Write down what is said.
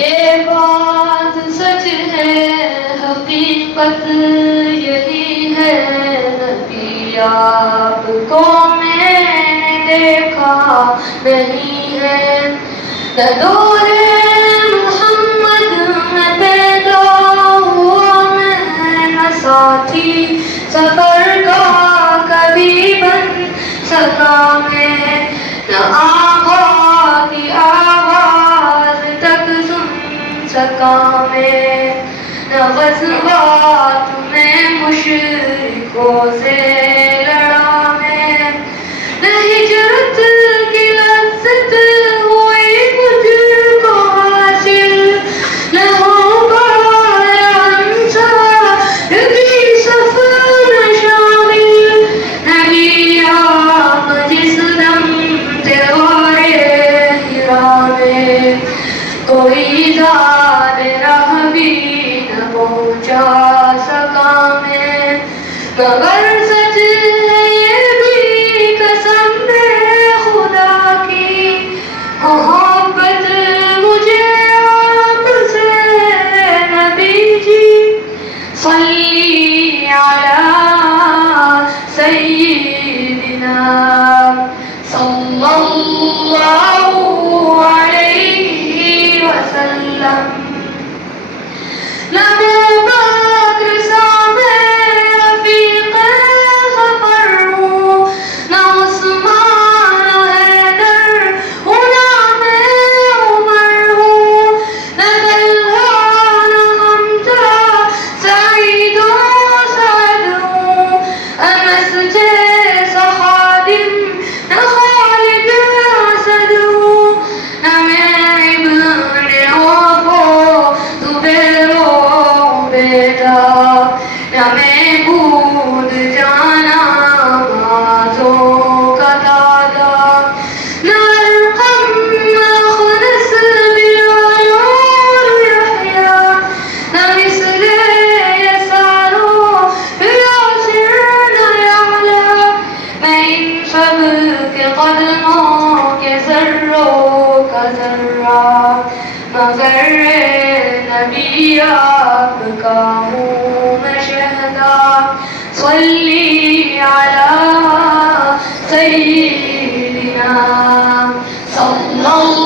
یہ بات سچ ہے، حقیقت یہی ہے، نبی آپ کو میں نے دیکھا نہیں ہے، نہ دور محمد میں پیدا ہوا میں، نہ ساتھی سفر کا کبھی بن سکا میں، نہ آقا کی آواز تک سن سکا میں، نہ غزوات میں مشرکوں سے لڑا میں، نہ ہجرت کی لذت ہوئی مجھ کو حاصل، نہ ہو پایا انصار کی سفر میں شامل، نبی آپ جس دم تیوارے ہرا میں، کوئی زاد راہ بھی نہ پہنچا سکا میں، مگر سچ ہے یہ بھی قسم ہے خدا کی، محبت مجھے آپ سے ہے نبی جی، صلی علی سیدنا صلی اللہ علیہ وسلم۔ نہ ابو بکر سامے رفیق سفر ہوں، نہ عثمان حیدر غلام عمر ہوں، نہ طلحہ نہ حمزہ سعید و سعد ہوں، انس جیسا خادم نہ خالد اسد ہوں، نہ میں ابن عوف و زبیر و عبیدہ، نہ میں بود جانا معاذ و قتادہ، نہ ارقم نہ خنس بلال اور یحییٰ، نہ مثل یسار و یاسر نہ یعلیٰ، میں ان سب کے قدموں کے ذروں کا ذرہ، مگر نبی آپ کا ہوں میں شہدا، صلی علی سیدنا صلی اللہ